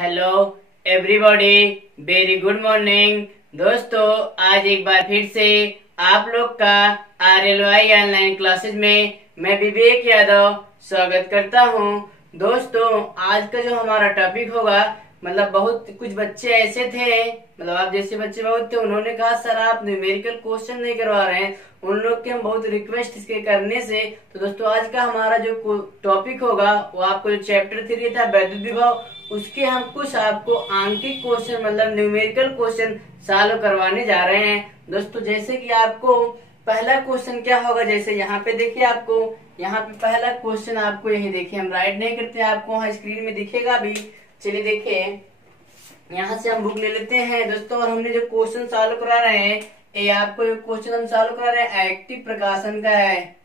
Hello everybody, very good morning. दोस्तों, आज एक बार फिर से आप लोग का RLY ऑनलाइन क्लासेज में मैं विवेक यादव स्वागत करता हूं। दोस्तों, आज का जो हमारा टॉपिक होगा, मतलब बहुत कुछ बच्चे ऐसे थे, मतलब आप जैसे बच्चे बहुत थे, उन्होंने कहा सर आप न्यूमेरिकल क्वेश्चन नहीं करवा रहे हैं। उन लोग के हम बहुत रिक्वेस्ट इसके करने से, तो दोस्तों आज का हमारा जो टॉपिक होगा वो आपको जो चैप्टर 3 था वैद्युत विभव, उसके हम कुछ आपको आंकिक क्वेश्चन मतलब न्यूमेरिकल क्वेश्चन सॉल्व करवाने जा रहे हैं। दोस्तों, जैसे कि आपको पहला क्वेश्चन क्या होगा, जैसे यहाँ पे देखिए, आपको यहाँ पे पहला क्वेश्चन आपको यही देखिए, हम राइट नहीं करते, आपको वहाँ स्क्रीन में दिखेगा भी। चलिए देखिए, यहाँ से हम बुक ले लेते हैं दोस्तों, और हमने जो क्वेश्चन सॉल्व करा रहे हैं, ये आपको जो क्वेश्चन हम सॉल्व करा रहे हैं एक्टिव प्रकाशन का है।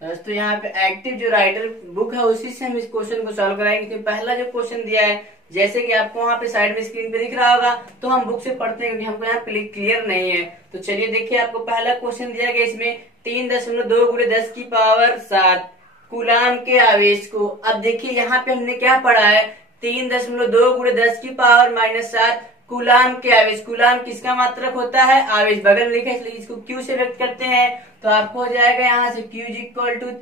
दोस्तों, यहाँ पे एक्टिव जो राइटर बुक है उसी से हम इस क्वेश्चन को सॉल्व कराएंगे। तो पहला जो क्वेश्चन दिया है, जैसे कि आपको वहाँ पे साइड में स्क्रीन पे दिख रहा होगा, तो हम बुक से पढ़ते हैं क्योंकि हमको यहाँ क्लियर नहीं है। तो चलिए देखिए, आपको पहला क्वेश्चन दिया गया, इसमें 3.2 × 10⁷ कूलाम के आवेश को। अब देखिए यहाँ पे हमने क्या पढ़ा है, 3.2 × 10⁻⁷ कूलाम के आवेश। कूलाम किसका मात्रक होता है? आवेश। बगल में लिखा है इसलिए इसको क्यू से व्यक्त करते हैं। तो आपको हो जाएगा यहाँ से Q = 3.2 ×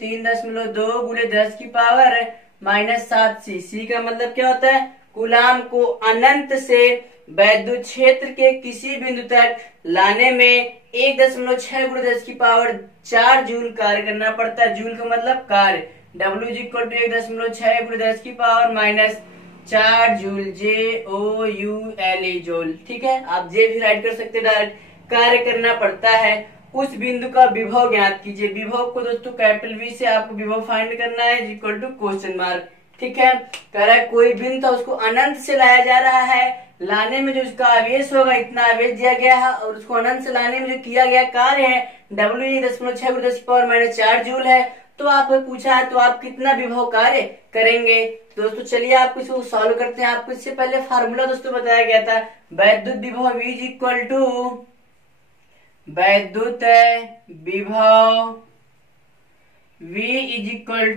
10⁻⁷ सी का मतलब क्या होता है? कूलाम को अनंत से वैद्युत क्षेत्र के किसी बिंदु तक लाने में 1.6 × 10⁴ जूल कार्य करना पड़ता है। जूल का मतलब कार्य। W = 1.6 × 10⁻⁴ joule, JOULE joule. ठीक है, आप जे भी राइट कर सकते हैं, डायरेक्ट कार्य करना पड़ता है। उस बिंदु का विभव ज्ञात कीजिए। विभव को दोस्तों कैपिटल V से आपको विभव फाइंड करना है, इक्वल टू क्वेश्चन मार्क। ठीक है, कह रहा है कोई बिंदु था, उसको अनंत से लाया जा रहा है। लाने में जो उसका आवेश होगा, इतना आवेश दिया गया है, और उसको अनंत से लाने में जो किया गया कार्य है W 1.6 × 10⁻⁴ जूल है। तो आपको पूछा है, तो आप कितना विभव कार्य करेंगे? तो दोस्तों चलिए आपको इसको सॉल्व करते हैं। आपको इससे पहले फार्मूला दोस्तों बताया गया था, वैद्युत विभव V = वैद्युत विभव V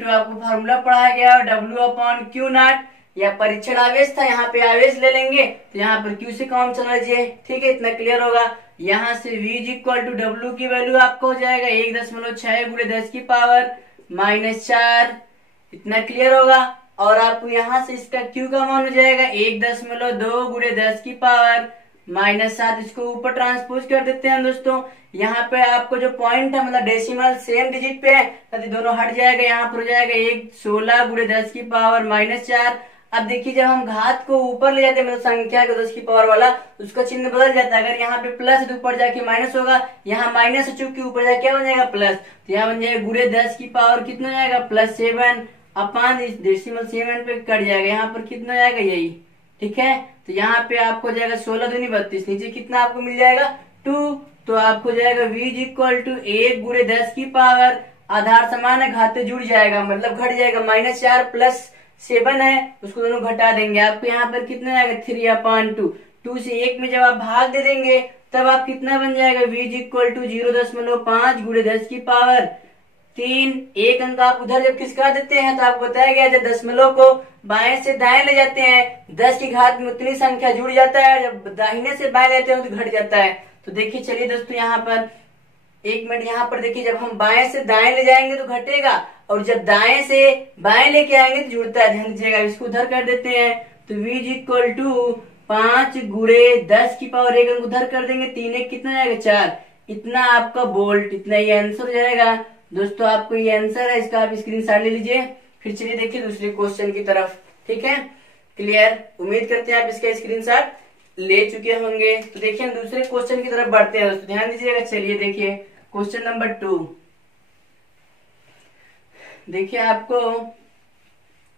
आपको फार्मूला पढ़ाया गया W/Q0, या परीक्षण आवेश था। यहाँ पे आवेश ले लेंगे तो यहाँ पर Q से काम चला लीजिए। ठीक है, इतना क्लियर होगा। यहाँ से V = W की वैल्यू आपको हो जाएगा 1.6 × 10⁻⁴ इतना क्लियर होगा। और आपको यहाँ से इसका Q का मान हो जाएगा 1.2 × 10⁻⁷। इसको ऊपर ट्रांसपोज कर देते हैं दोस्तों। यहाँ पे आपको जो पॉइंट है, मतलब डेसिमल सेम डिजिट पे है, तो दोनों हट जाएगा। यहाँ पर हो जाएगा 16 × 10⁻⁴। अब देखिए, जब हम घात को ऊपर ले जाते हैं, मतलब संख्या को 10 की पावर वाला, उसका चिन्ह बदल जाता है। अगर यहाँ पे प्लस है तो ऊपर जाके माइनस होगा, यहाँ माइनस है चूंकि ऊपर जाके क्या बन जाएगा? प्लस। तो यहाँ बन जाएगा × 10 की पावर कितना हो जाएगा? +7 अपॉन डेसिमल 7 पे कट जाएगा। यहाँ पर कितना जाएगा? यही। ठीक है, तो यहाँ पे आपको हो जाएगा 16 दूनी 32, नीचे कितना आपको मिल जाएगा? 2। तो आपको हो जाएगा V = 1 × 10 की पावर, आधार समान है, घाते जुड़ जाएगा, मतलब घट जाएगा। -4 +7 है, उसको दोनों घटा देंगे। आपको यहाँ पर कितना आएगा? 3/2। 2 से 1 में जब आप भाग दे देंगे तब आप कितना बन जाएगा? V = 0.5 × 10 की पावर 3। एक अंक आप उधर जब खिसका देते हैं तो आपको बताया गया, जब दशमलव को बाएं से दाएं ले जाते हैं, 10 की घात में उतनी संख्या जुड़ जाता है, जब दाहिने से बाएं लेते हैं तो घट जाता है। तो देखिए, चलिए दोस्तों, यहाँ पर 1 मिनट, यहाँ पर देखिए, जब हम बाएं से दाएं ले जाएंगे तो घटेगा, और जब दाएं से बाएं लेके आएंगे तो जुड़ता है। ध्यान दीजिएगा, इसको उधर कर देते हैं। तो V = 5 × 10 की पावर 1 अंक उधर कर देंगे, 3 1 कितना जाएगा? 4। इतना आपका वोल्ट, इतना ये आंसर हो जाएगा। दोस्तों, आपको ये आंसर है, इसका आप स्क्रीनशॉट ले लीजिए। फिर चलिए देखिए दूसरे क्वेश्चन की तरफ। ठीक है, क्लियर? उम्मीद करते हैं आप इसका स्क्रीनशॉट ले चुके होंगे। तो देखिए, हम दूसरे क्वेश्चन की तरफ बढ़ते हैं दोस्तों, ध्यान दीजिएगा। चलिए देखिए, क्वेश्चन नंबर 2। देखिए आपको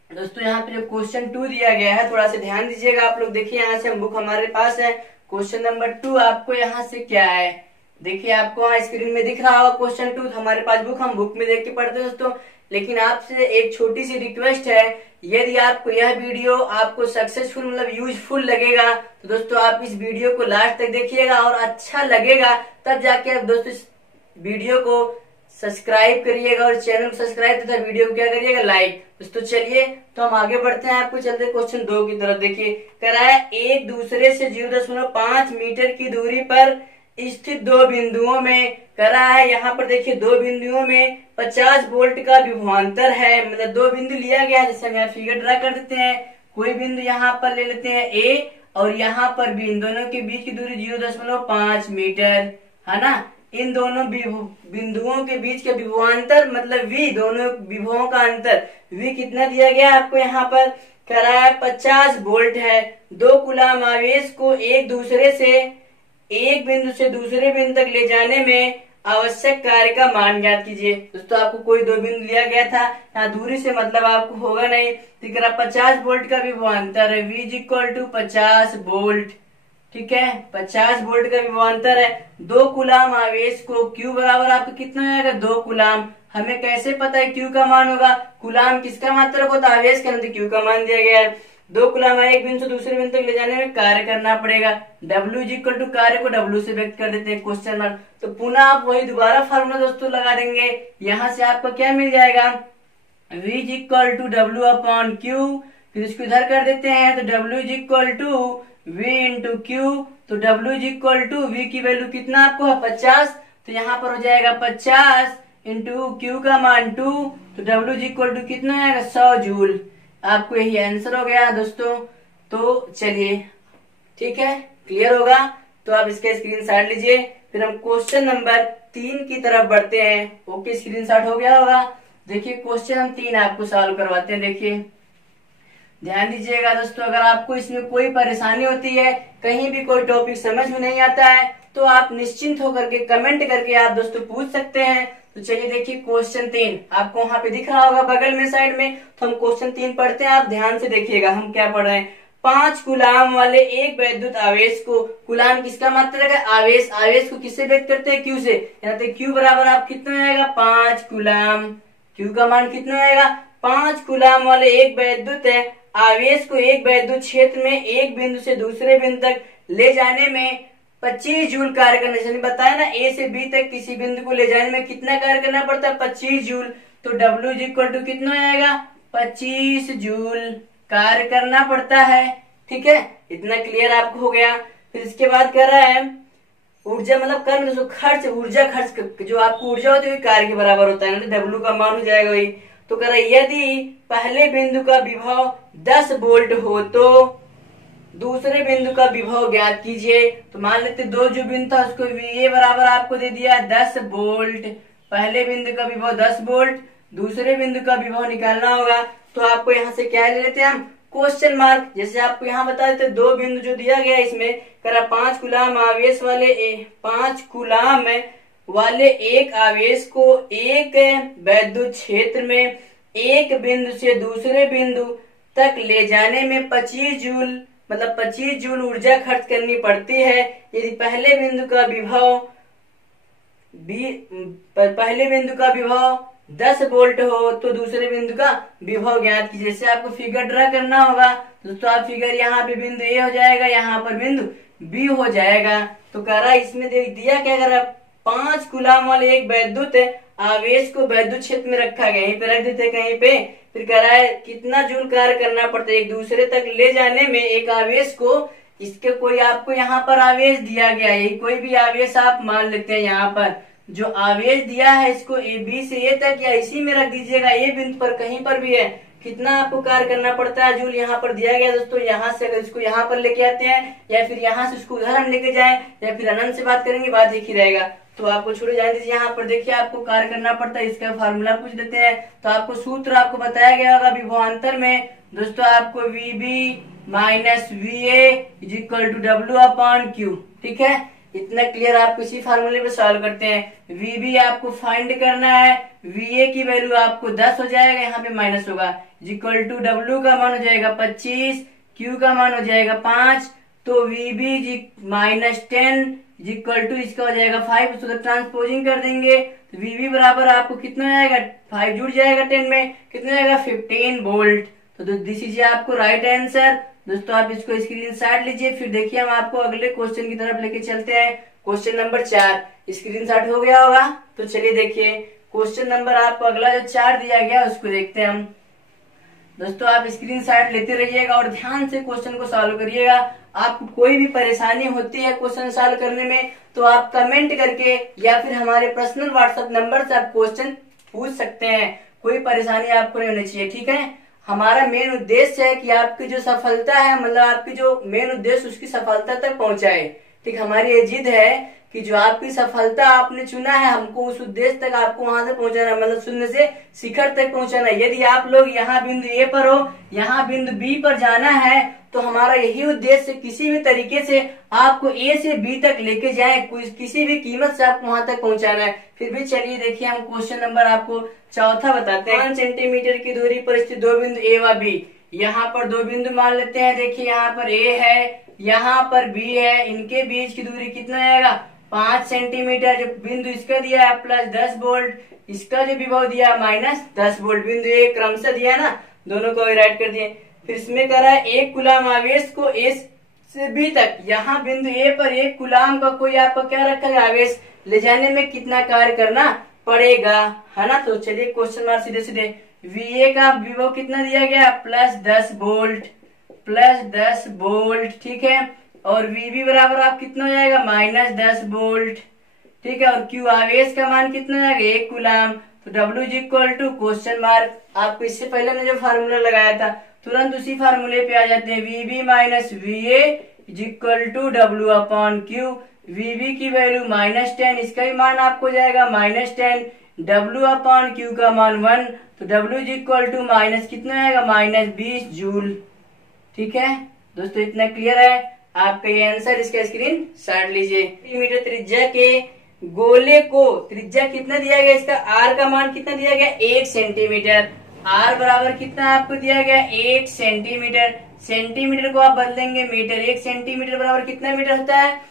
दोस्तों, यहाँ पे जो क्वेश्चन 2 दिया गया है, थोड़ा सा ध्यान दीजिएगा आप लोग। देखिए, यहाँ से हम बुक हमारे पास है। क्वेश्चन नंबर 2 आपको यहाँ से क्या है, देखिए आपको वहाँ स्क्रीन में दिख रहा होगा क्वेश्चन 2। हमारे पास बुक, हम बुक में देख के पढ़ते हैं दोस्तों। लेकिन आपसे एक छोटी सी रिक्वेस्ट है, यदि आपको यह वीडियो आपको सक्सेसफुल मतलब यूजफुल लगेगा तो दोस्तों आप इस वीडियो को लास्ट तक देखिएगा, और अच्छा लगेगा तब जाके आप दोस्तों इस वीडियो को सब्सक्राइब करिएगा और चैनल को सब्सक्राइब तथा वीडियो को क्या करिएगा लाइक। दोस्तों चलिए तो हम आगे बढ़ते हैं, आपको चलते क्वेश्चन 2 की तरफ। देखिए कह रहा है एक दूसरे से 0.5 मीटर की दूरी पर स्थित दो बिंदुओं में, कह रहा है यहाँ पर देखिए दो बिंदुओं में 50 वोल्ट का विभवांतर है। मतलब दो बिंदु लिया गया है, जैसे हम यहाँ फिगर ड्रा कर देते हैं। कोई बिंदु यहाँ पर ले लेते हैं ए और यहाँ पर बी, इन दोनों के बीच की दूरी 0.5 मीटर है ना। इन दोनों बिंदुओं के बीच का विभवांतर मतलब v, दोनों विभवों का अंतर v कितना दिया गया है आपको यहाँ पर, कह रहा है 50 वोल्ट है। 2 कूलाम आवेश को एक दूसरे से एक बिंदु से दूसरे बिंदु तक ले जाने में आवश्यक कार्य का मान ज्ञात कीजिए। दोस्तों आपको कोई दो बिंदु लिया गया था, यहाँ दूरी से मतलब आपको होगा नहीं, तो कह रहा 50 वोल्ट का विभवांतर है, v = 50 वोल्ट। ठीक है, 50 वोल्ट का विभवांतर है। 2 कूलाम आवेश को Q बराबर आपको कितना आएगा 2 कूलाम। हमें कैसे पता है Q का मान होगा, कूलाम किसका मात्रक होता है आवेश का, तो Q का मान दिया गया है। 2 कूलाम एक बिंदु से दूसरे बिंदु तक ले जाने में कार्य करना पड़ेगा। W = कार्य को W से व्यक्त कर देते हैं क्वेश्चन मार्क। तो पुनः आप वही दोबारा फार्मूला दोस्तों लगा देंगे, यहाँ से आपको क्या मिल जाएगा V = W/Q, फिर इसको इधर कर देते हैं तो W = V × Q, तो W = V की वैल्यू कितना आपको है 50, तो यहाँ पर हो जाएगा 50 × Q का मान 2, तो W = कितना आएगा 100 जूल। आपको यही आंसर हो गया दोस्तों। तो चलिए ठीक है, क्लियर होगा तो आप इसका स्क्रीनशॉट लीजिए। फिर हम क्वेश्चन नंबर 3 की तरफ बढ़ते हैं। ओके, स्क्रीनशॉट हो गया होगा। देखिए क्वेश्चन हम 3 आपको सॉल्व करवाते हैं। देखिए ध्यान दीजिएगा दोस्तों, अगर आपको इसमें कोई परेशानी होती है, कहीं भी कोई टॉपिक समझ में नहीं आता है, तो आप निश्चिंत होकर के कमेंट करके आप दोस्तों पूछ सकते हैं। तो चलिए देखिए क्वेश्चन 3 आपको वहां पे दिख रहा होगा बगल में साइड में, तो हम क्वेश्चन 3 पढ़ते हैं। आप ध्यान से देखिएगा हम क्या पढ़ रहे हैं। 5 कूलाम वाले एक वैद्युत आवेश को, कूलाम किसका मात्रक है आवेश, आवेश को किससे व्यक्त करते हैं Q से, यानी Q बराबर आप कितना आएगा 5 कूलाम। Q का मान कितना आएगा 5 कूलाम वाले एक वैद्युत है आवेश को एक वैद्युत क्षेत्र में एक बिंदु से दूसरे बिंदु तक ले जाने में 25 जूल कार्य करना। जैसे बताया ना, ए से बी तक किसी बिंदु को ले जाने में कितना कार्य करना पड़ता है 25 जूल। तो W = कितना आएगा 25 जूल कार्य करना पड़ता है। ठीक है, इतना क्लियर आपको हो गया। फिर इसके बाद कह रहा है ऊर्जा मतलब कर्म खर्च, ऊर्जा खर्च जो आपको ऊर्जा होती है कार्य के बराबर होता है, W का मान हो जाएगा वही। तो कह रहा है यदि पहले बिंदु का विभव 10 वोल्ट हो तो दूसरे बिंदु का विभव ज्ञात कीजिए। तो मान लेते दो जो बिंदु था उसको VA बराबर आपको दे दिया 10 वोल्ट। पहले बिंदु का विभव 10 वोल्ट, दूसरे बिंदु का विभव निकालना होगा। तो आपको यहाँ से क्या ले लेते हैं हम क्वेश्चन मार्क। जैसे आपको यहाँ बता देते दो बिंदु जो दिया गया इसमें, कह रहा 5 कूलाम आवेश वाले 5 कूलाम वाले एक आवेश को एक वैद्युत क्षेत्र में एक बिंदु से दूसरे बिंदु तक ले जाने में 25 जूल मतलब 25 जूल ऊर्जा खर्च करनी पड़ती है। यदि पहले बिंदु का विभव 10 वोल्ट हो तो दूसरे बिंदु का विभव ज्ञात कीजिए। जैसे आपको फिगर ड्रा करना होगा दोस्तों, आप फिगर यहाँ पे बिंदु ए हो जाएगा, यहाँ पर बिंदु बी हो जाएगा। तो कह रहा इसमें दिया क्या, कह रहा 5 कूलाम वाले एक वैद्युत आवेश को वैद्युत क्षेत्र में रखा गया, यहीं पे रख देते कहीं पे। फिर कह रहा है कितना जूल कार्य करना पड़ता है एक दूसरे तक ले जाने में एक आवेश को। इसके कोई आपको यहाँ पर आवेश दिया गया है, कोई भी आवेश आप मान लेते हैं। यहाँ पर जो आवेश दिया है इसको B से A तक या इसी में रख दीजिएगा, ए बिंदु पर कहीं पर भी है। कितना आपको कार्य करना पड़ता है जूल यहाँ पर दिया गया दोस्तों। यहाँ से अगर इसको यहाँ पर लेके आते हैं या फिर यहाँ से उसको उधर हम लेके जाए या फिर अनंत से बात करेंगे, बात एक ही रहेगा। तो आपको छोड़े जाने दीजिए। यहाँ पर देखिए आपको कार्य करना पड़ता है, इसका फार्मूला पूछ देते हैं। तो आपको सूत्र आपको बताया गया होगा विभवांतर में दोस्तों, आपको VB - VA = W/Q। ठीक है, इतना क्लियर आप इसी फार्मूले पे सॉल्व करते हैं। VB आपको फाइंड करना है, VA की वैल्यू आपको 10 हो जाएगा, यहाँ पे माइनस होगा, = W का मान हो जाएगा 25, Q का मान हो जाएगा 5। तो VB - 10 = इसका हो जाएगा 5। उसको ट्रांसपोजिंग कर देंगे तो VB बराबर आपको कितना आएगा 5 जुड़ जाएगा 10 में, कितना आएगा 15 वोल्ट। तो दिस इज आपको राइट आंसर। दोस्तों आप इसको स्क्रीनशॉट लीजिए। फिर देखिए हम आपको अगले क्वेश्चन की तरफ लेके चलते हैं। क्वेश्चन नंबर 4 स्क्रीनशॉट हो गया होगा। तो चलिए देखिए क्वेश्चन नंबर आपको अगला जो 4 दिया गया उसको देखते हैं हम। दोस्तों आप स्क्रीनशॉट लेते रहिएगा और ध्यान से क्वेश्चन को सॉल्व करिएगा। आपको कोई भी परेशानी होती है क्वेश्चन सॉल्व करने में तो आप कमेंट करके या फिर हमारे पर्सनल व्हाट्सएप नंबर से आप क्वेश्चन पूछ सकते हैं। कोई परेशानी आपको नहीं होनी चाहिए, ठीक है। हमारा मेन उद्देश्य है कि आपकी जो सफलता है, मतलब आपकी जो मेन उद्देश्य उसकी सफलता तक पहुंचाए। ठीक, हमारी ये जिद है कि जो आपकी सफलता आपने चुना है हमको उस उद्देश्य तक आपको वहां से पहुंचाना, मतलब शून्य से शिखर तक पहुंचाना। यदि आप लोग यहाँ बिंदु ए पर हो, यहाँ बिंदु बी पर जाना है तो हमारा यही उद्देश्य किसी भी तरीके से आपको ए से बी तक लेके जाए, किसी भी कीमत से आपको वहां तक पहुंचाना है। फिर भी चलिए देखिए हम क्वेश्चन नंबर आपको चौथा बताते हैं। 1 सेंटीमीटर की दूरी पर स्थित दो बिंदु ए व बी, यहाँ पर दो बिंदु मान लेते हैं। देखिए यहाँ पर ए है, यहाँ पर बी है, इनके बीच की दूरी कितना आएगा 5 सेंटीमीटर। जो बिंदु इसका दिया है प्लस 10 वोल्ट, इसका जो विभव दिया माइनस 10 वोल्ट। बिंदु ए क्रमशः दिया ना, दोनों को राइट कर दिए। फिर इसमें कह रहा है 1 कूलाम आवेश को ए से बी तक, यहाँ बिंदु ए पर 1 कूलाम का कोई आपका क्या रखा है आवेश, ले जाने में कितना कार्य करना पड़ेगा, है ना। तो चलिए क्वेश्चन मार्क सीधे सीधे। VA का विभव कितना दिया गया प्लस 10 वोल्ट, प्लस 10 वोल्ट, ठीक है। और VB बराबर आप कितना हो जाएगा माइनस 10 वोल्ट, ठीक है। और Q आवेश का मान कितना हो जाएगा 1 कूलाम। तो W is equal to question mark. आपको इससे पहले ने जो फार्मूला लगाया था तुरंत उसी फार्मूले पे आ जाते हैं। VB minus VA is equal to W upon Q। VB की वैल्यू -10, इसका भी मान आपको जाएगा -10, W अपॉन Q का मान 1, तो W is equal to minus कितना आएगा -20 जूल, ठीक है। दोस्तों इतना क्लियर है आपका ये आंसर। इसका स्क्रीन शॉट लीजिए। मीटर त्रिज्या के गोले को त्रिज्या कितना दिया गया, इसका R का मान कितना दिया गया 1 सेंटीमीटर। R बराबर कितना आपको दिया गया 1 सेंटीमीटर। सेंटीमीटर को आप बदलेंगे मीटर, 1 सेंटीमीटर बराबर कितना मीटर होता है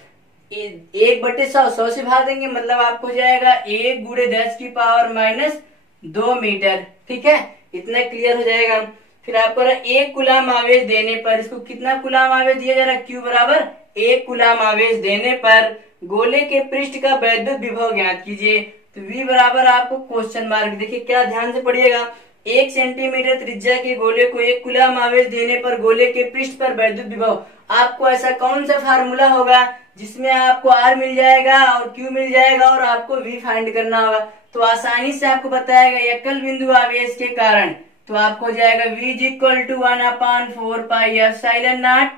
1/100, 100 से भाग देंगे मतलब आपको जाएगा 1 × 10 की पावर -2 मीटर, ठीक है। इतना क्लियर हो जाएगा। फिर आपको 1 कूलाम आवेश देने पर, इसको कितना कूलाम आवेश दिया जा रहा है Q बराबर 1 कूलाम आवेश देने पर गोले के पृष्ठ का वैद्युत विभव ज्ञात कीजिए। तो V बराबर आपको क्वेश्चन मार्क। देखिए क्या ध्यान से पढ़िएगा, 1 सेंटीमीटर त्रिज्या के गोले को 1 कूलाम आवेश देने पर गोले के पृष्ठ पर वैद्युत विभव। आपको ऐसा कौन सा फार्मूला होगा जिसमें आपको R मिल जाएगा और Q मिल जाएगा और आपको V फाइंड करना होगा। तो आसानी से आपको बताएगा एकल बिंदु आवेश के कारण, तो आपको जाएगा V is equal to 1/4 pi epsilon nought,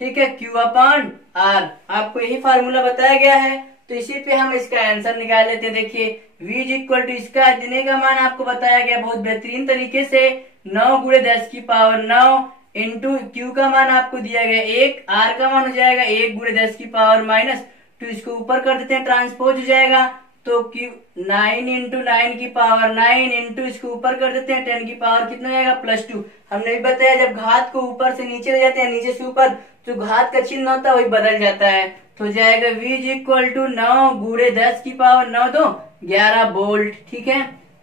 ठीक है, Q अपॉन R। आपको यही फार्मूला बताया गया है तो इसी पे हम इसका आंसर निकाल लेते हैं। देखिए V इज इक्वल टू इसका देने का मान आपको बताया गया बहुत बेहतरीन तरीके से 9 × 10 की पावर 9 इंटू Q का मान आपको दिया गया 1, R का मान हो जाएगा 1 × 10 की पावर -2। इसको ऊपर कर देते हैं ट्रांसपोज हो जाएगा तो Q 9 × 9 की पावर 9 इंटू इसको ऊपर कर देते हैं 10 की पावर कितना जाएगा +2। हमने भी बताया जब घात को ऊपर से नीचे ले जाते हैं नीचे से ऊपर तो घात का चिन्ह होता है वही बदल जाता है। तो जाएगा V इज इक्वल टू 9 × 10 की पावर 9 2 11 वोल्ट, ठीक है।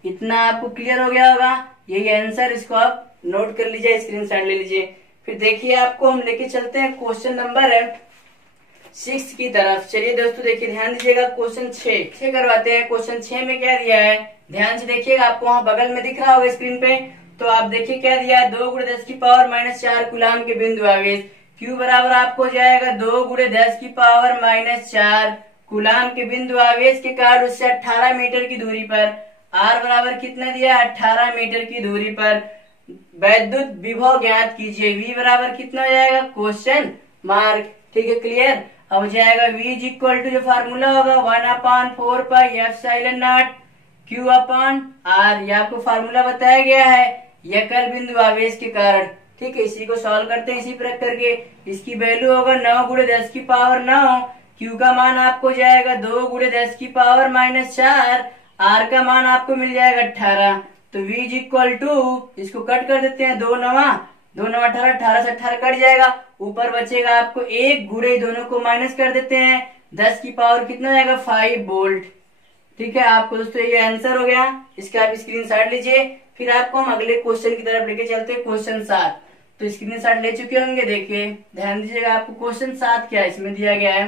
इतना आपको क्लियर हो गया होगा, यही आंसर। इसको आप नोट कर लीजिए, स्क्रीनशॉट ले लीजिए। फिर देखिए आपको हम लेके चलते हैं क्वेश्चन नंबर 6 की तरफ। चलिए दोस्तों देखिए ध्यान दीजिएगा, क्वेश्चन 6 करवाते हैं। क्वेश्चन 6 में क्या दिया है ध्यान से देखिएगा, आपको वहां बगल में दिख रहा होगा स्क्रीन पे। तो आप देखिए क्या दिया है 2 × 10 की पावर -4 कूलाम के बिंदु आवेश। Q बराबर आपको जाएगा 2 × 10 की पावर -4 कूलाम के बिंदु आवेश के कारण उससे 18 मीटर की दूरी पर R बराबर कितना दिया 18 मीटर की दूरी पर वैद्युत विभव ज्ञात कीजिए। V बराबर कितना हो जाएगा क्वेश्चन मार्क, ठीक है, क्लियर। अब हो जाएगा V इज इक्वल टू जो फार्मूला होगा 1/4 pi epsilon not Q upon R। ये आपको फार्मूला बताया गया है एकल बिंदु आवेश के कारण, ठीक है। इसी को सॉल्व करते हैं इसी प्रकार करके। इसकी वैल्यू होगा 9 × 10 की पावर 9, Q का मान आपको जाएगा 2 × 10 की पावर -4, R का मान आपको मिल जाएगा 18। तो V इज इक्वल टू इसको कट कर देते हैं 2 9 18, 18 से 18 कट जाएगा, ऊपर बचेगा आपको 1 × दोनों को माइनस कर देते हैं 10 की पावर कितना जाएगा 5 वोल्ट, ठीक है। आपको दोस्तों ये आंसर हो गया, इसका आप स्क्रीनशॉट लीजिए। फिर आपको हम अगले क्वेश्चन की तरफ लेके चलते हैं, क्वेश्चन 7। तो स्क्रीनशॉट ले चुके होंगे, देखिए ध्यान दीजिएगा आपको क्वेश्चन 7 क्या इसमें दिया गया है।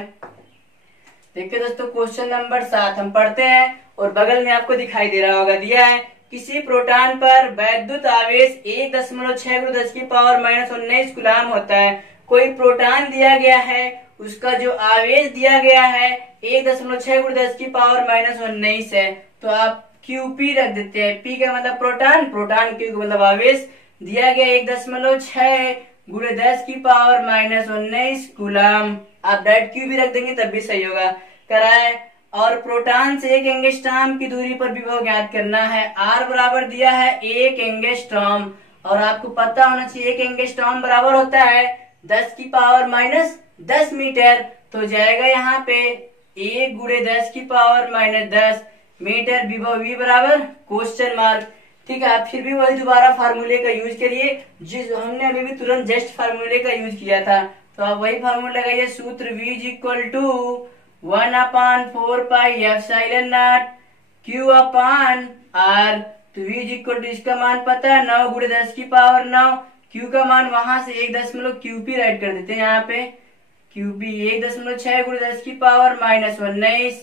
देखिए दोस्तों क्वेश्चन नंबर 7 हम पढ़ते हैं। और बगल में आपको दिखाई दे रहा होगा, दिया है किसी प्रोटॉन पर वैद्युत आवेश 1.6×10⁻⁻19 कूलाम होता है। कोई प्रोटॉन दिया गया है, उसका जो आवेश दिया गया है 1.6×10⁻⁻19 है, तो आप QP रख देते हैं। P का मतलब प्रोटॉन, प्रोटॉन Q का मतलब आवेश, दिया गया 1.6×10⁻⁻19 कूलाम। आप डायरेक्ट Q भी रख देंगे तब भी सही होगा। कराए और प्रोटॉन से 1 एंगस्ट्रॉम की दूरी पर विभव ज्ञात करना है। R बराबर दिया है 1 एंगस्ट्रॉम, और आपको पता होना चाहिए 1 एंगस्ट्रॉम बराबर होता है 10⁻⁻10 मीटर। तो जाएगा यहाँ पे 1×10⁻⁻10 मीटर विभव V बराबर क्वेश्चन मार्क। ठीक है, आप फिर भी वही दोबारा फार्मूले का यूज करिए जिस हमने अभी भी तुरंत जस्ट फार्मूले का यूज किया था। तो आप वही फार्मूला लगाइए, सूत्र V इक्वल टू 1/4πε0 Q/R। तो V इक्वल टू इसका मान पता है 9×10⁹। Q का मान वहां से 1QP राइट कर देते हैं यहाँ पे, QP 1.6×10⁻⁻19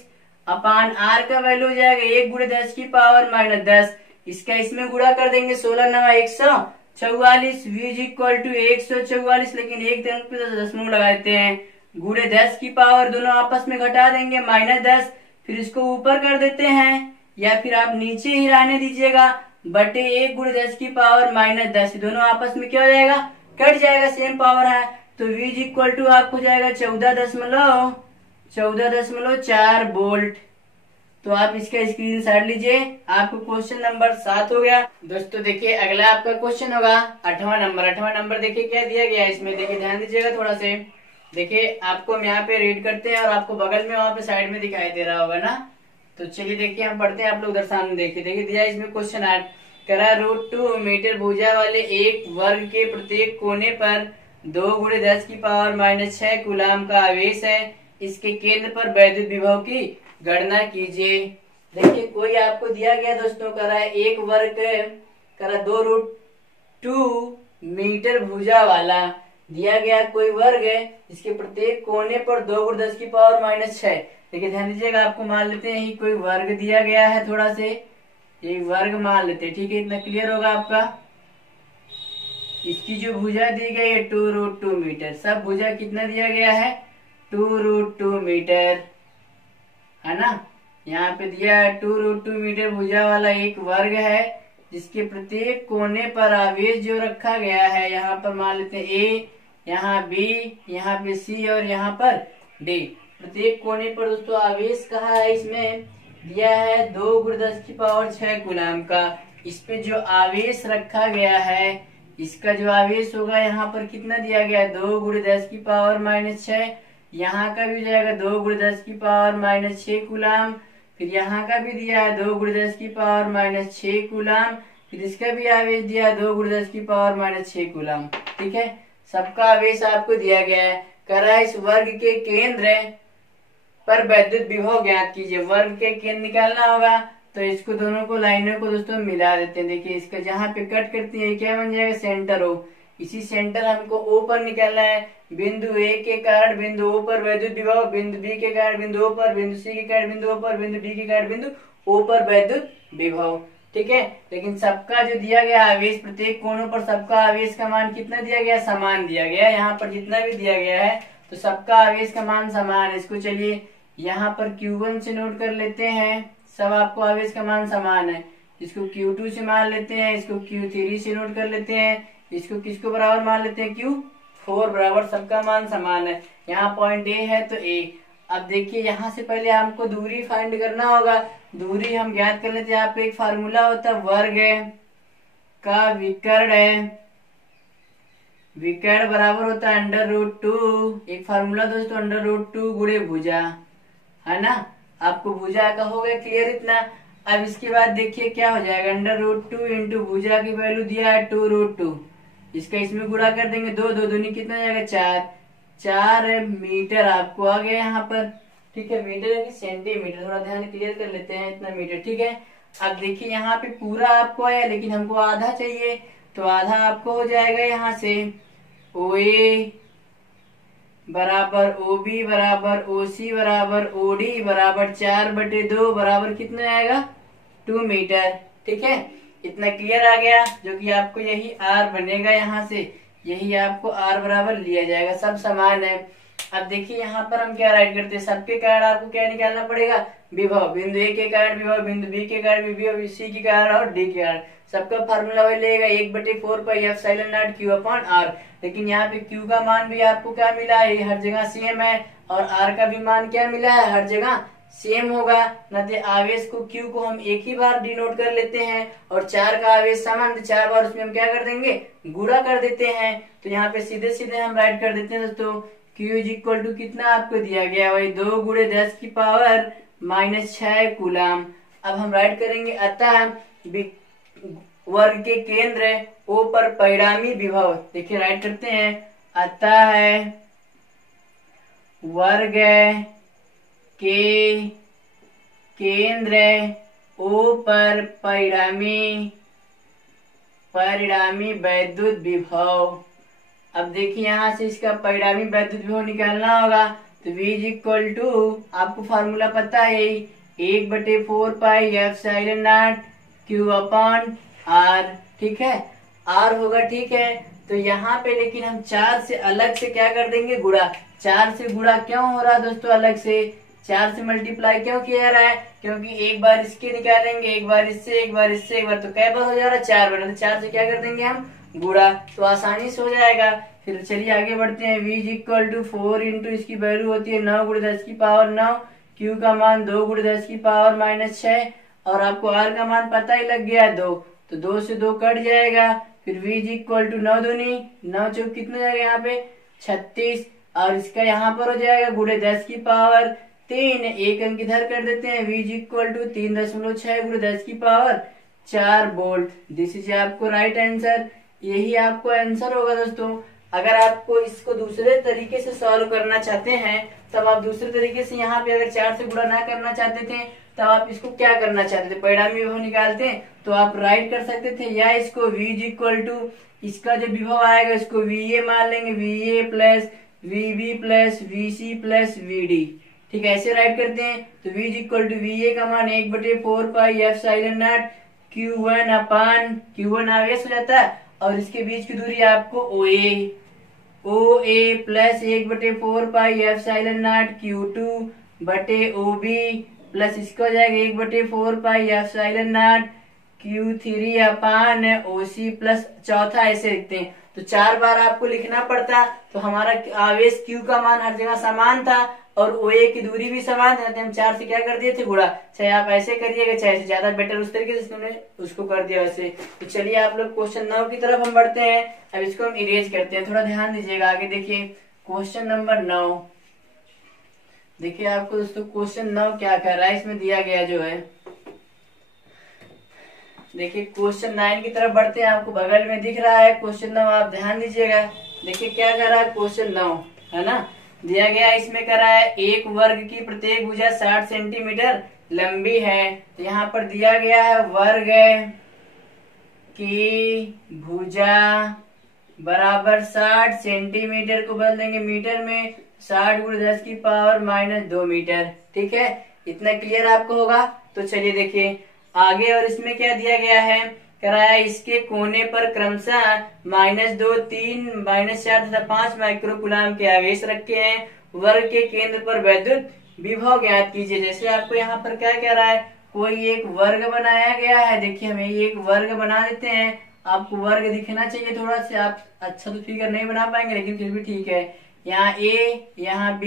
अपान R का वैल्यू हो जाएगा 1×10⁻⁻10। इसका इसमें गुणा कर देंगे, 16×9 144। V इक्वल टू 144, लेकिन एक पे दशमलव लगा देते हैं, गुणे 10⁻, दोनों आपस में घटा देंगे -10, फिर इसको ऊपर कर देते हैं, या फिर आप नीचे ही रहने दीजिएगा, बटे 1×10⁻⁻10, दोनों आपस में क्या हो जाएगा, कट जाएगा, सेम पावर है। तो V इक्वल टू आपको जाएगा 14.4 वोल्ट। तो आप इसका स्क्रीनशॉट लीजिए, आपको क्वेश्चन नंबर 7 हो गया। दोस्तों देखिए अगला आपका क्वेश्चन होगा 8वां नंबर। 8वां नंबर देखिए क्या दिया गया है इसमें, देखिए ध्यान दीजिएगा थोड़ा से। देखिए आपको हम यहाँ पे रीड करते हैं और आपको बगल में वहां पे साइड में दिखाई दे रहा होगा ना। तो चलिए देखिए हम पढ़ते हैं, आप लोग उधर सामने देखिए। देखिए दिया इसमें क्वेश्चन 8, करा √2 मीटर भुजा वाले एक वर्ग के प्रत्येक कोने पर 2×10⁻⁻6 कूलाम का आवेश है। इसके केंद्र पर वैद्युत विभव की गणना कीजिए। देखिए कोई आपको दिया गया दोस्तों, करा एक वर्ग, करा 2√2 मीटर भुजा वाला दिया गया कोई वर्ग है, इसके प्रत्येक कोने पर 2×10⁻⁻6। देखिए ध्यान दीजिएगा, आपको मान लेते हैं कोई वर्ग दिया गया है, थोड़ा से एक वर्ग मान लेते हैं, ठीक है, इतना क्लियर होगा आपका। इसकी जो भुजा दी गई है 2√2 मीटर, सब भुजा कितना दिया गया है 2√2 मीटर, है ना। यहाँ पे दिया है 2√2 मीटर भुजा वाला एक वर्ग है, जिसके प्रत्येक कोने पर आवेश जो रखा गया है, यहाँ पर मान लेते हैं A, यहाँ B, यहाँ पे C और यहाँ पर D। प्रत्येक कोने पर दोस्तों आवेश कहा है, इसमें दिया है 2×10⁻6 कूलाम का। इस पे जो आवेश रखा गया है, इसका जो आवेश होगा यहाँ पर कितना दिया गया है 2×10⁻⁻6। यहाँ का भी जाएगा 2×10⁻⁻6 कूलाम, फिर यहाँ का भी दिया है 2×10⁻⁻6 कूलाम, फिर इसका भी आवेश दिया है 2×10⁻⁻6 कूलाम। ठीक है, सबका आवेश आपको दिया गया है। करा इस वर्ग के केंद्र पर वैद्युत विभव ज्ञात कीजिए। वर्ग के केंद्र निकालना होगा, तो इसको दोनों को लाइनों को दोस्तों मिला देते हैं। देखिए इसका जहाँ पे कट करती है क्या बन जाएगा, सेंटर O। इसी सेंटर हमको O पर निकालना है। बिंदु A के कारण बिंदु O पर वैद्युत विभव, बिंदु B के कारण बिंदु O पर, बिंदु C के कारण बिंदु O पर, बिंदु D के कारण बिंदु O पर वैद्युत विभव। ठीक है, लेकिन सबका जो दिया गया आवेश, प्रत्येक कोनों पर सबका आवेश का मान कितना दिया गया, समान दिया गया। यहाँ पर जितना भी दिया गया है तो सबका आवेश का मान समान है। इसको चलिए यहाँ पर Q1 से नोट कर लेते हैं, सब आपको आवेश का मान समान है। इसको Q2 से मान लेते हैं, इसको Q3 से नोट कर लेते हैं, इसको किसको बराबर मान लेते हैं, Q4 बराबर, सबका मान समान है। यहाँ पॉइंट A है तो A। अब देखिए यहाँ से पहले हमको दूरी फाइंड करना होगा। दूरी हम ज्ञात कर लेते हैं। यहाँ पे एक फार्मूला होता है वर्ग का विकर्ण, विकर्ण बराबर होता है √2। एक फार्मूला दोस्तों √2 गुणे भुजा, है ना। आपको भुजा का हो गया क्लियर इतना। अब इसके बाद देखिए क्या हो जाएगा, √2 इंटू भुजा की वैल्यू दिया है 2√2, इसका इसमें गुणा कर देंगे, 2 2 दूनी कितना जाएगा 4 मीटर आपको आ गया यहाँ पर। ठीक है, मीटर है कि सेंटीमीटर, थोड़ा ध्यान क्लियर कर लेते हैं, इतना मीटर। ठीक है, अब देखिए यहाँ पे पूरा आपको आया, लेकिन हमको आधा चाहिए, तो आधा आपको हो जाएगा यहाँ से OA बराबर OB बराबर OC बराबर OD बराबर 4/2 बराबर कितना आएगा 2 मीटर। ठीक है, इतना क्लियर आ गया, जो कि आपको यही R बनेगा, यहाँ से यही आपको R बराबर लिया जाएगा, सब समान है। अब देखिए यहाँ पर हम क्या राइट करते हैं, सबके कारण आपको क्या निकालना पड़ेगा, विभव, बिंदु ए के कारण विभव, बिंदु बी के कारण विभव, सी के कारण और डी के कारण। सबका फार्मूला वही लेगा 1/4πε0 Q/R। लेकिन यहाँ पे Q का मान भी आपको क्या मिला है, हर जगह सेम है, और R का भी मान क्या मिला है, हर जगह सेम होगा। न तो आवेश को Q को हम एक ही बार डिनोट कर लेते हैं, और 4 का आवेश समान, 4 बार उसमें हम क्या कर देंगे, गुणा कर देते हैं। तो यहाँ पे सीधे सीधे हम राइट कर देते हैं दोस्तों, Q इज इक्वल टू कितना आपको दिया गया, वही 2 × 10⁻⁻6 कूलाम। अब हम राइट करेंगे, अतः वर्ग के केंद्र O पर परिणामी विभव। देखिए राइट करते हैं, अतः वर्ग के केंद्र O पर परिणामी वैद्युत विभव। अब देखिए यहाँ से इसका परिणामी वैद्युत विभव निकालना होगा, तो V इज इक्वल टू, आपको फार्मूला पता है, 1/4πε0 Q/R। ठीक है, R होगा, ठीक है। तो यहाँ पे लेकिन हम 4 से अलग से क्या कर देंगे, गुणा। 4 से गुणा क्यों हो रहा है दोस्तों, अलग से 4 से मल्टीप्लाई क्यों किया जा रहा है, क्योंकि एक बार इसके निकालेंगे, एक बार इससे, एक बार इससे, एक बार, तो कै बार हो जा रहा है, 4 बार। तो 4 से क्या कर देंगे हम, गुणा, तो आसानी से हो जाएगा। फिर चलिए आगे बढ़ते हैं, V is equal to 4 into इसकी वैल्यू होती है 9 × 10⁻9, Q का मान 2 × 10⁻6, और आपको R का मान पता ही लग गया 2, तो 2 से 2 कट जाएगा। फिर V इज इक्वल टू 9 दूनी 9 चौक कितना जाएगा यहाँ पे 36, और इसका यहाँ पर हो जाएगा × 10⁻3, एक अंक इधर कर देते हैं, V is equal to 3.6 × 10⁻4 volt. This is आपको राइट आंसर, यही आपको आंसर होगा दोस्तों। अगर आपको इसको दूसरे तरीके से सॉल्व करना चाहते हैं, तब आप दूसरे तरीके से, यहाँ पे अगर 4 से गुणा ना करना चाहते थे, तब आप इसको क्या करना चाहते थे, परिणामी विभव निकालते हैं, तो आप राइट कर सकते थे, या इसको V इज इक्वल टू, इसका जो विभव आएगा इसको VA मान लेंगे, VA plus VB plus VC plus VD। ठीक है, ऐसे राइट करते हैं। तो V is equal to VA का मान 1/4πε0 Q1 आवेश हो जाता है, और इसके बीच की दूरी आपको OA प्लस 1/4πε0 Q2/OB प्लस इसका हो जाएगा 1/4πε0 Q3/OC प्लस चौथा, ऐसे लिखते हैं। तो 4 बार आपको लिखना पड़ता, तो हमारा आवेश Q का मान हर जगह समान था, और OA की दूरी भी समान है, तो हम 4 से क्या कर दिए थे, गुणा। चाहे आप ऐसे करिएगा, चाहे ज्यादा बेटर उस तरीके से हमने उसको कर दिया वैसे। तो चलिए आप लोग क्वेश्चन 9 की तरफ हम बढ़ते हैं। अब इसको हम इरेज करते हैं, थोड़ा ध्यान दीजिएगा। आगे देखिए क्वेश्चन नंबर 9। देखिए आपको दोस्तों क्वेश्चन 9 क्या कर रहा है, इसमें दिया गया जो है, देखिए क्वेश्चन 9 की तरफ बढ़ते हैं, आपको बगल में दिख रहा है क्वेश्चन 9, आप ध्यान दीजिएगा। देखिए क्या कर रहा है क्वेश्चन 9, है ना, दिया गया इसमें कर रहा है, एक वर्ग की प्रत्येक भुजा 60 सेंटीमीटर लंबी है। तो यहाँ पर दिया गया है वर्ग की भुजा बराबर 60 सेंटीमीटर को बदल देंगे मीटर में, 60 × 10⁻2 मीटर। ठीक है, इतना क्लियर आपको होगा। तो चलिए देखिए आगे, और इसमें क्या दिया गया है, कराया इसके कोने पर क्रमशः -2, 3, -4 तथा 5 माइक्रोकूलाम के आवेश रखे हैं। वर्ग के केंद्र पर वैद्युत विभव ज्ञात कीजिए। जैसे आपको यहाँ पर क्या कह रहा है, कोई एक वर्ग बनाया गया है। देखिए हमें एक वर्ग बना देते हैं, आपको वर्ग दिखना चाहिए थोड़ा सा, आप अच्छा तो फिगर नहीं बना पाएंगे, लेकिन फिर भी ठीक है। यहाँ A, यहाँ B,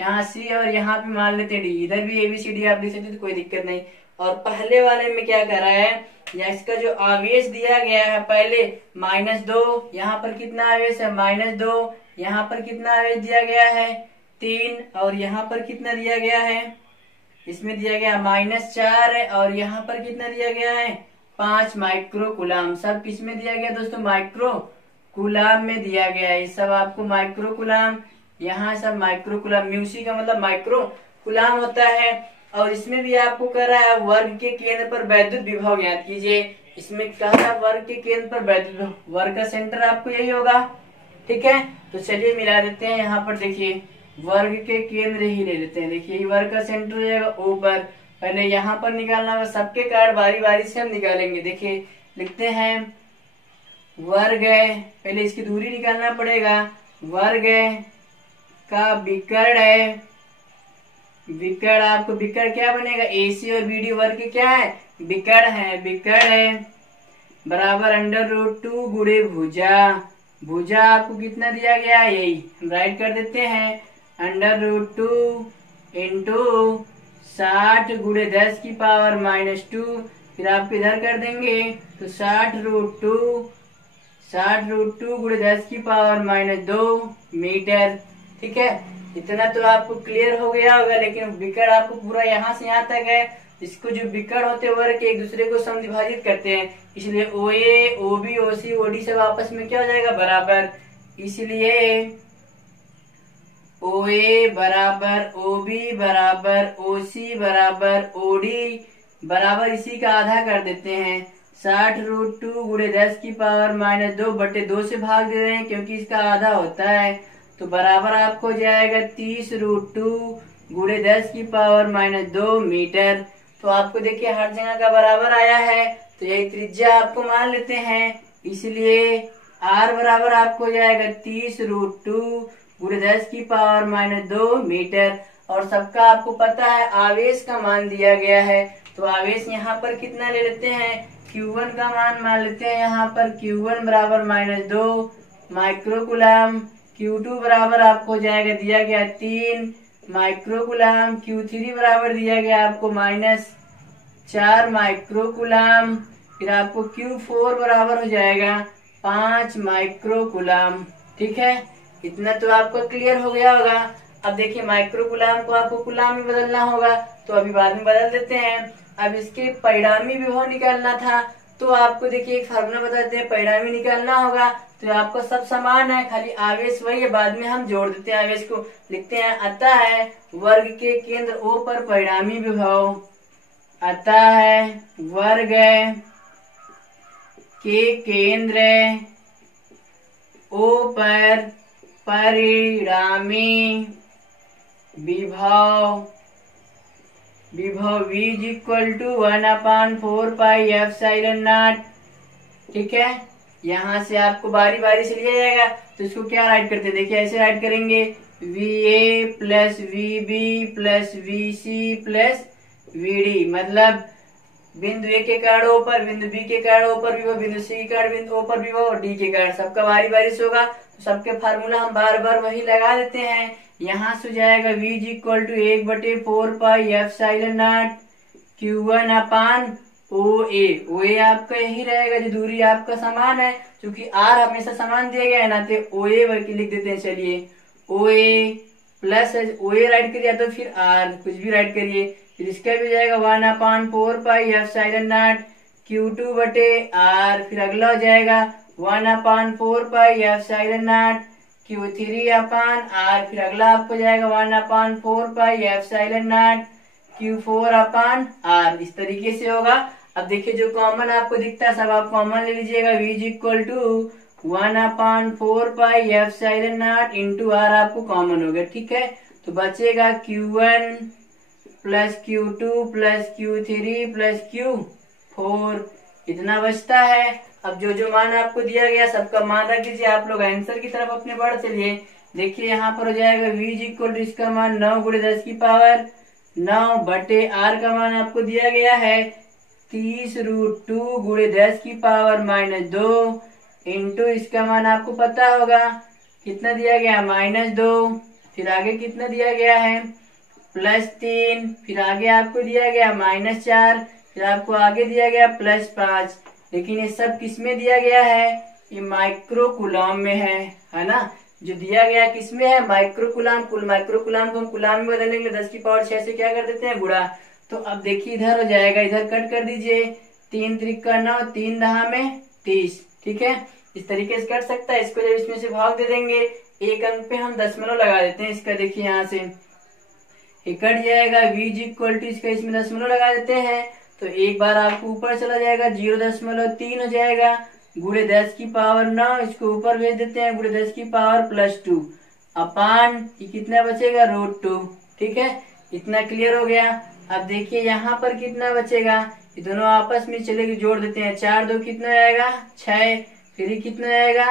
यहाँ C, और यहाँ पे मान लेते हैं D। इधर भी ABCD आप लिख सकते तो कोई दिक्कत नहीं। और पहले वाले में क्या कर रहा है, या इसका जो आवेश दिया गया है, पहले -2, यहाँ पर कितना आवेश है, -2, यहाँ पर कितना आवेश दिया गया है 3, और यहाँ पर कितना दिया गया है, इसमें दिया गया -4, और यहाँ पर कितना दिया गया है 5 माइक्रोकूलाम। सब किसमें दिया गया दोस्तों, माइक्रोकूलाम में दिया गया है। सब आपको माइक्रोकूलाम, यहाँ सब माइक्रोकूलाम, म्यूसी का मतलब माइक्रोकूलाम होता है। और इसमें भी आपको कह रहा है वर्ग के केंद्र पर वैद्युत विभव ज्ञात कीजिए। इसमें कह रहा है वर्ग के केंद्र पर वैद्युत, वर्ग का सेंटर आपको यही होगा, ठीक है। तो चलिए मिला देते हैं। यहाँ पर देखिए वर्ग के केंद्र ही ले लेते हैं। देखिए वर्ग का सेंटर हो जाएगा O पर। पहले यहाँ पर निकालना होगा, सबके कार्ड बारी बारी से हम निकालेंगे। देखिए लिखते हैं वर्ग है, पहले इसकी दूरी निकालना पड़ेगा। वर्ग का विकर्ण है, विकर्ण आपको विकर्ण क्या बनेगा, AC और BD वर्ग के क्या है, विकर्ण है। विकर्ण है बराबर √2 गुणे भुजा। भुजा आपको कितना दिया गया है, यही हम राइट कर देते हैं। √2 इंटू 60 गुणे 10 की पावर -2, फिर आप इधर कर देंगे तो 60√2 गुणे 10 की पावर -2 मीटर। ठीक है, इतना तो आपको क्लियर हो गया होगा। लेकिन विकर्ण आपको पूरा यहाँ से यहाँ तक है। इसको जो विकर्ण होते वर्ग के एक दूसरे को समद्विभाजित करते हैं, इसलिए OA, OB, OC, OD सब आपस में क्या हो जाएगा, बराबर। इसलिए OA बराबर OB बराबर OC बराबर OD बराबर इसी का आधा कर देते हैं। 60√2 गुणे 10 की पावर -2 बटे 2 से भाग दे रहे हैं क्योंकि इसका आधा होता है। तो बराबर आपको जाएगा 30√2 गुणे 10 की पावर -2 मीटर। तो आपको देखिए हर जगह का बराबर आया है, तो यही त्रिज्या आपको मान लेते हैं। इसलिए R बराबर आपको जाएगा 30√2 गुणे 10 की पावर -2 मीटर। और सबका आपको पता है आवेश का मान दिया गया है, तो आवेश यहाँ पर कितना ले लेते हैं, Q1 का मान मान लेते हैं। यहाँ पर Q1 बराबर -2 माइक्रोकुलाम। Q2 बराबर आपको जाएगा दिया गया 3 माइक्रोकुलाम। Q3 बराबर दिया गया आपको -4 माइक्रोकुलाम। फिर आपको Q4 बराबर हो जाएगा 5 माइक्रोकुलाम। ठीक है, इतना तो आपको क्लियर हो गया होगा। अब देखिए माइक्रोकुलाम को आपको कुलाम में बदलना होगा, तो अभी बाद में बदल देते हैं। अब इसके परिणामी विभव निकालना था, तो आपको देखिए एक फार्मूला बताते हैं, परिणामी निकालना होगा। तो आपको सब समान है, खाली आवेश वही है, बाद में हम जोड़ देते हैं आवेश को। लिखते हैं अतः है वर्ग के केंद्र O पर परिणामी विभव। अतः है वर्ग के केंद्र O पर परिणामी विभव विभव V = 1/4πε0। ठीक है, यहाँ से आपको बारी बारी से लिया जाएगा, तो इसको क्या राइट करते हैं, देखिए ऐसे राइट करेंगे VA plus VB plus VC plus VD। मतलब बिंदु A के कारण O पर, बिंदु B के कारण O पर विभव, बिंदु C के कारण बिंदु O पर विभव और D के कारण सबका बारी बारी से होगा। तो सबके फार्मूला हम बार बार वही लगा देते हैं। यहाँ से जाएगा V = 1/4πε0 Q1/OA। OA आपका यही रहेगा, जो दूरी आपका समान है, क्योंकि R हमेशा समान दिया गया है ना, तो OA वर्ग लिख देते हैं। चलिए OA प्लस OA राइट करिए, तो फिर R कुछ भी राइट करिए। फिर इसका भी जाएगा 1/4πε0 Q2/R। फिर अगला हो जाएगा 1/4πε0 Q3/R। फिर अगला आपको जाएगा 1/4πε0 Q4/R। इस तरीके से होगा। अब देखिए जो कॉमन आपको दिखता है सब आप कॉमन ले लीजिएगा। V = 1/4πε0 इंटू R आपको कॉमन हो गया। ठीक है, तो बचेगा Q1 plus Q2 plus Q3 plus Q4, इतना बचता है। अब जो जो मान आपको दिया गया सबका मान रख दीजिए। आप लोग आंसर की तरफ अपने बढ़ चलिए। देखिए यहाँ पर हो जाएगा V = इसका मान 9 गुणे 10 की पावर 9 बटे R का मान आपको दिया गया है 30√2 गुणे 10 की पावर -2 इंटू इसका मान आपको पता होगा कितना दिया गया, -2। फिर आगे कितना दिया गया है, +3। फिर आगे आपको दिया गया -4। फिर आपको आगे दिया गया +5। लेकिन ये सब किस में दिया गया है, ये माइक्रोकुलाम में है ना। जो दिया गया किस में है, माइक्रोकुलाम। कुल माइक्रोकुलाम को हम कुलाम में बदलेंगे, 10 की पावर 6 से क्या कर देते हैं, गुणा। तो अब देखिए इधर हो जाएगा, इधर कट कर दीजिए। 3 त्रिक 9, 3 10 में 30। ठीक है, इस तरीके से कट सकता है। इसको जब इसमें से भाग दे देंगे, एक अंक पे हम दशमलव लगा देते हैं इसका। देखिए यहाँ से ये कट जाएगा। V = इसका इसमें दशमलव लगा देते हैं, तो एक बार आपको ऊपर चला जाएगा 0.3 हो जाएगा। गुणे 10 की पावर 9, इसको ऊपर भेज देते हैं, गुणे 10 की पावर +2 अपान ये कितना बचेगा √2। ठीक है, इतना क्लियर हो गया। अब देखिए यहाँ पर कितना बचेगा, ये दोनों आपस में चलेगी, जोड़ देते हैं, 4 2 कितना आएगा 6, फिर ये कितना आएगा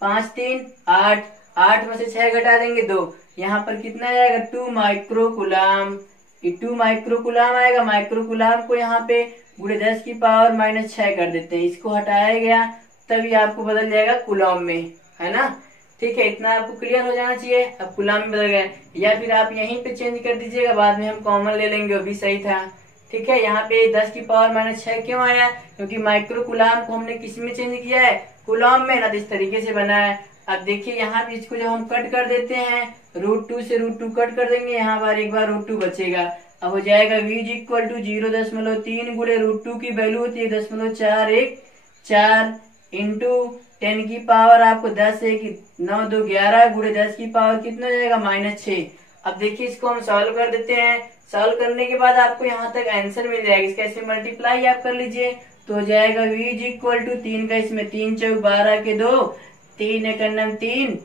5 3 8, 8 में से 6 घटा देंगे 2, यहाँ पर कितना आएगा 2 माइक्रोकुलाम, ये 2 माइक्रोकुलाम आएगा। माइक्रोकुलाम को यहाँ पे गुणे 10 की पावर -6 कर देते हैं, इसको हटाया गया तभी आपको बदल जाएगा कुलाम में, है ना। ठीक है, इतना आपको क्लियर हो जाना चाहिए। अब कुलाम में बदल गया, या फिर आप यहीं पे चेंज कर दीजिएगा, बाद में हम कॉमन ले लेंगे, वो भी सही था। ठीक है, यहाँ पे 10 की पावर -6 क्यों आया, क्योंकि माइक्रो कुलाम को हमने किस में चेंज किया है, कुलाम में ना, तो इस तरीके से बना है। अब देखिए यहाँ पे इसको जब हम कट कर देते हैं, √2 से √2 कट कर देंगे, यहाँ पर एक बार √2 बचेगा। अब हो जाएगा v = 0.3 गुणे √2 की वैल्यू होती है 0.414 इंटू 10 की पावर आपको 10 है कि 9 2 11 गुणे 10 की पावर कितना हो जाएगा -6। अब देखिए इसको हम सॉल्व कर देते हैं, सॉल्व करने के बाद आपको यहाँ तक आंसर मिल जाएगा, इसका ऐसे मल्टीप्लाई आप कर लीजिए तो हो जाएगा v = 3 का, इसमें 3 चौक 12 के 2, 3 एक 3,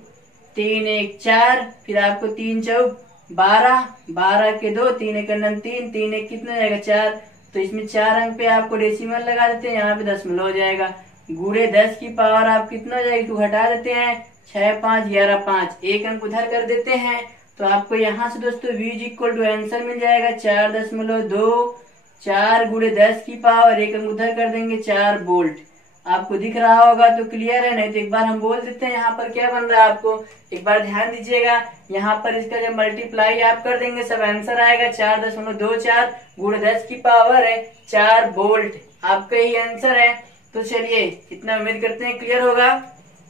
3 1 4, फिर आपको 3 चौक 12, 12 के 2, 3 एक 3, 3 एक कितना जाएगा 4, तो इसमें 4 अंक पे आपको डेसिमल लगा देते हैं, यहाँ पे दशमलव हो जाएगा। गुणे 10 की पावर आप कितना हो जाएगी, तो घटा देते हैं, 6 5 11 5, एक अंक उधर कर देते हैं, तो आपको यहाँ से दोस्तों v = आंसर मिल जाएगा 4.24 गुणे 10 की पावर, एक अंक उधर कर देंगे 4 वोल्ट। आपको दिख रहा होगा तो क्लियर है, नहीं तो एक बार हम बोल देते हैं यहाँ पर क्या बन रहा है, आपको एक बार ध्यान दीजिएगा। यहाँ पर इसका जब मल्टीप्लाई आप कर देंगे सब आंसर आएगा 4.24 गुणे 10 की पावर है 4 वोल्ट, आपका ही आंसर है। तो चलिए इतना उम्मीद करते हैं क्लियर होगा,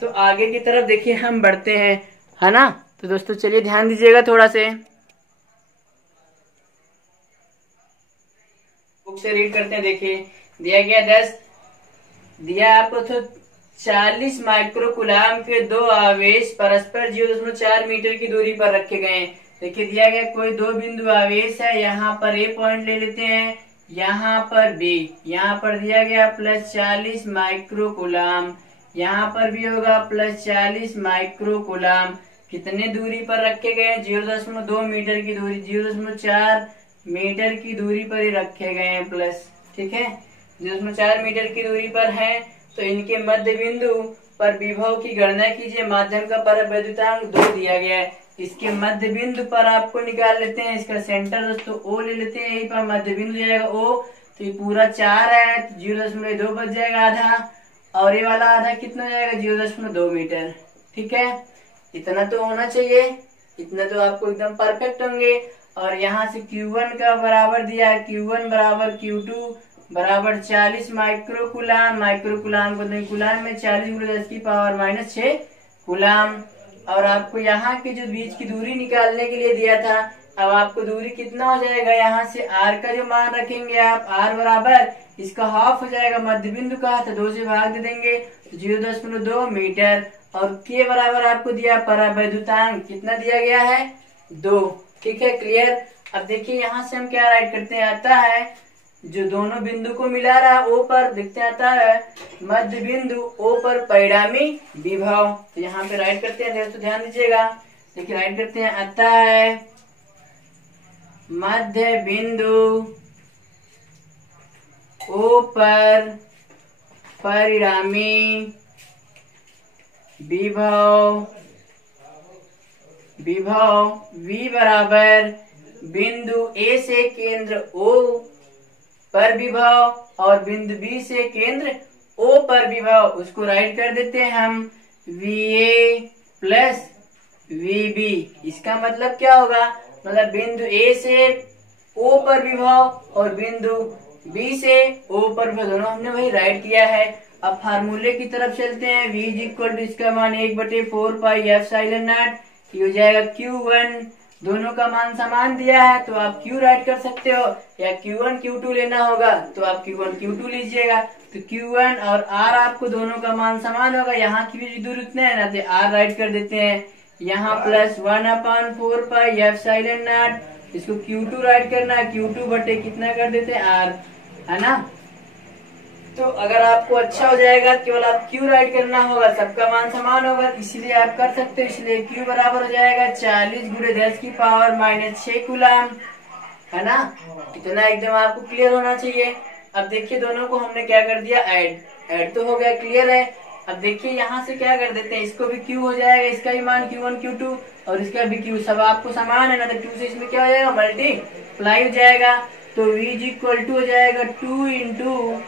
तो आगे की तरफ देखिए हम बढ़ते हैं, है ना। तो दोस्तों चलिए ध्यान दीजिएगा थोड़ा से, बुक से रीड करते हैं। देखिए दिया गया 10 दिया आपको तो 40 माइक्रोकुलाम के दो आवेश परस्पर 0.4 मीटर की दूरी पर रखे गए हैं। देखिए दिया गया कोई दो बिंदु आवेश है, यहाँ पर ए पॉइंट ले लेते हैं, यहाँ पर बी, यहाँ पर दिया गया +40 माइक्रोकुलाम, यहाँ पर भी होगा +40 माइक्रोकुलाम। कितने दूरी पर रखे गए हैं, 0.2 मीटर की दूरी, 0.4 मीटर की दूरी पर ही रखे गए हैं प्लस, ठीक है 0.4 मीटर की दूरी पर है। तो इनके मध्य बिंदु पर विभव की गणना कीजिए। माध्यम का परावैद्युतांक 2 दिया गया है, इसके मध्य बिंदु पर आपको निकाल लेते हैं, इसका सेंटर दोस्तों O ले लेते हैं, यही पर मध्य बिंदु जाएगा O, तो ये पूरा 4 है तो 0.2 बच जाएगा आधा, और ये वाला आधा कितना जाएगा 0.2 मीटर। ठीक है, इतना तो होना चाहिए, इतना तो आपको एकदम परफेक्ट होंगे। और यहाँ से Q1 का बराबर दिया है, Q1 बराबर Q2 बराबर 40 माइक्रोकुलाम, माइक्रोकुलाम को कुलाम में 40 × 10 की पावर -6 कुलाम। और आपको यहाँ की जो बीच की दूरी निकालने के लिए दिया था, अब आपको दूरी कितना हो जाएगा, यहाँ से r का जो मान रखेंगे आप, r बराबर इसका हाफ हो जाएगा, मध्य बिंदु का तो 2 से भाग दे देंगे 0.2 मीटर। और k बराबर आपको दिया परावैद्युतांक कितना दिया गया है 2। ठीक है क्लियर। अब देखिए यहाँ से हम क्या राइट करते हैं, आता है जो दोनों बिंदु को मिला रहा है O पर, देखते आता है मध्य बिंदु O पर परिणामी विभव, तो यहाँ पे राइट करते हैं, तो ध्यान दीजिएगा। देखिए राइट करते हैं, आता है मध्य बिंदु O पर परिणामी विभव V बराबर बिंदु A से केंद्र O पर विभव और बिंदु B से केंद्र O पर विभव, उसको राइट कर देते हैं हम VA प्लस VB। इसका मतलब क्या होगा, मतलब बिंदु A से O पर विभव और बिंदु B से O पर विभव, दोनों हमने वही राइट किया है। अब फार्मूले की तरफ चलते हैं, V = इसका मान 1/4 पाई एप्सिलॉन0, ये हो जाएगा Q1, दोनों का मान समान दिया है तो आप Q राइट कर सकते हो, या Q1 Q2 लेना होगा तो आप Q1 Q2 लीजिएगा। तो Q1 और R आपको दोनों का मान समान होगा, यहाँ की भी दूरी उतना है ना, तो R राइट कर देते हैं, यहाँ +1/4 पाई एप्सिलॉन0, इसको Q2 राइट करना है, Q2 बटे कितना कर देते हैं R, है ना। तो अगर आपको अच्छा हो जाएगा केवल आप क्यू राइट करना होगा, सबका मान समान होगा, इसीलिए आप कर सकते हो। इसलिए क्यू बराबर हो जाएगा 40 गुणे 10 की पावर -6 कूलम, है ना। इतना एकदम आपको क्लियर होना चाहिए। अब देखिए दोनों को हमने क्या कर दिया, ऐड तो हो गया, क्लियर है। अब देखिए यहाँ से क्या कर देते हैं, इसको भी क्यू हो जाएगा, इसका भी मान Q1 Q2 और इसका भी क्यू, सब आपको समान है ना, तो 2 से इसमें क्या हो जाएगा, मल्टीप्लाई हो जाएगा। तो V इक्वल टू हो जाएगा 2 इंटू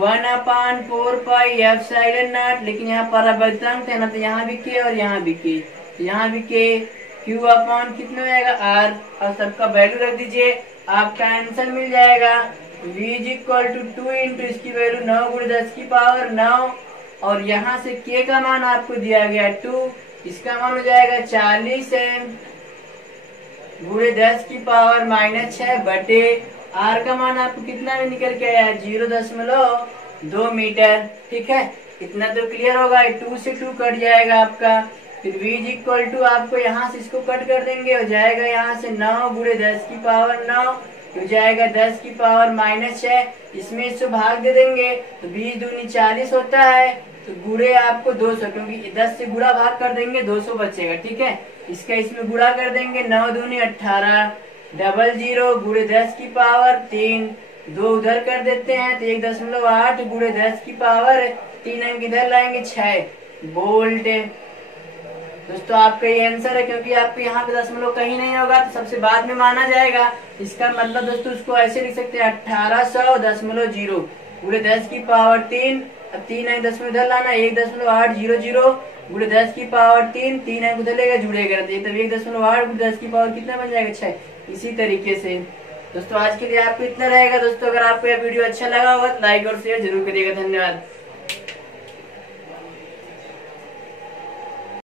1/4π/ε0, लेकिन यहाँ पर अबलतांक है ना, तो यहाँ भी के और यहाँ भी के, तो यहाँ भी के, Q अपॉन कितना हो जाएगा R, और सबका वैल्यू रख दीजिए, आपका आंसर मिल जाएगा। V इक्वल टू 2 इंटू इसकी वैल्यू 9 गुणे 10 की पावर 9, और यहाँ से K का मान आपको दिया गया 2, इसका मान हो जाएगा 40 गुणे 10 की पावर -6 बटे R का मान आपको कितना में निकल के आया, 0.2 मीटर। ठीक है, इतना तो क्लियर होगा। 2 से 2 कट जाएगा आपका, फिर V इक्वल टू आपको यहाँ से इसको कट कर देंगे, हो जाएगा यहाँ से 9 गुणे 10 की पावर 9, हो जाएगा 10 की पावर -6, इसमें इसको भाग दे देंगे तो 20 दूनी 40 होता है, तो गुणे आपको 200, क्योंकि 10 से गुणा भाग कर देंगे 200 बचेगा। ठीक है, इसका इसमें गुणा कर देंगे, 9 दूनी 18, 00 गुणे 10 की पावर 3, 2 उधर कर देते हैं तो 1.8 गुणे 10 की पावर 3 अंक इधर लाएंगे 6 वोल्ट। दोस्तों आपका ये आंसर है, क्योंकि आपको यहाँ पे दशमलव कहीं नहीं होगा तो सबसे बाद में माना जाएगा। इसका मतलब दोस्तों उसको ऐसे लिख सकते हैं 1800.0 गुणे 10 की पावर 3, अब 3 अंक दशमलव इधर लाना, 1.800 गुणे 10 की पावर 3, 3 अंक उधर लेगा जुड़ेगा, तब 1.8 गुणे 10 की पावर कितना बन जाएगा, 6। इसी तरीके से दोस्तों आज के लिए आपको इतना रहेगा। दोस्तों अगर आपको यह वीडियो अच्छा लगा होगा तो लाइक और शेयर जरूर करिएगा। धन्यवाद।